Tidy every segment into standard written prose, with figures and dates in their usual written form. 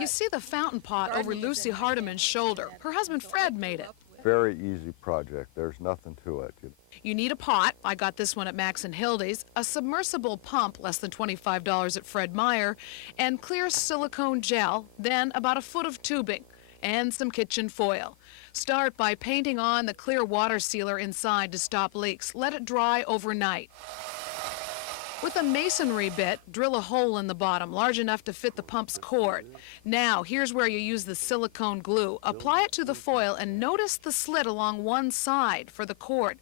You see the fountain pot over Lucy Hardiman's shoulder. Her husband Fred made it. Very easy project. There's nothing to it. You need a pot. I got this one at Max and Hildy's, a submersible pump, less than $25 at Fred Meyer, and clear silicone gel, then about a foot of tubing, and some kitchen foil. Start by painting on the clear water sealer inside to stop leaks. Let it dry overnight. With a masonry bit, drill a hole in the bottom, large enough to fit the pump's cord. Now, here's where you use the silicone glue. Apply it to the foil and notice the slit along one side for the cord.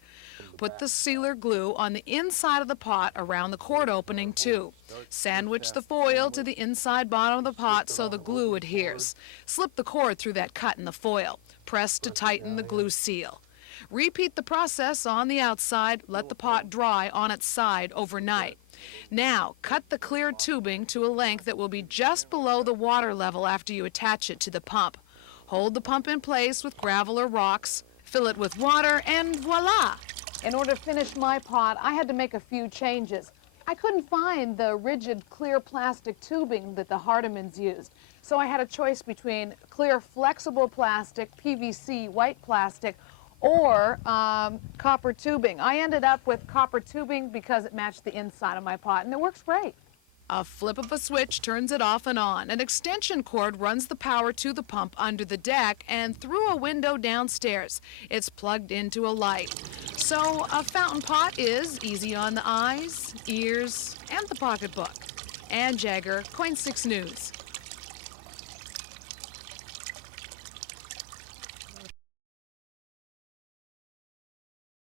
Put the sealer glue on the inside of the pot around the cord opening too. Sandwich the foil to the inside bottom of the pot so the glue adheres. Slip the cord through that cut in the foil. Press to tighten the glue seal. Repeat the process on the outside. Let the pot dry on its side overnight. Now, cut the clear tubing to a length that will be just below the water level after you attach it to the pump. Hold the pump in place with gravel or rocks, fill it with water, and voila! In order to finish my pot, I had to make a few changes. I couldn't find the rigid clear plastic tubing that the Hardimans used, so I had a choice between clear flexible plastic, PVC white plastic, or copper tubing. I ended up with copper tubing because it matched the inside of my pot, and it works great. A flip of a switch turns it off and on. An extension cord runs the power to the pump under the deck and through a window downstairs. It's plugged into a light. So a fountain pot is easy on the eyes, ears, and the pocketbook. Ann Jagger, KOIN 6 News.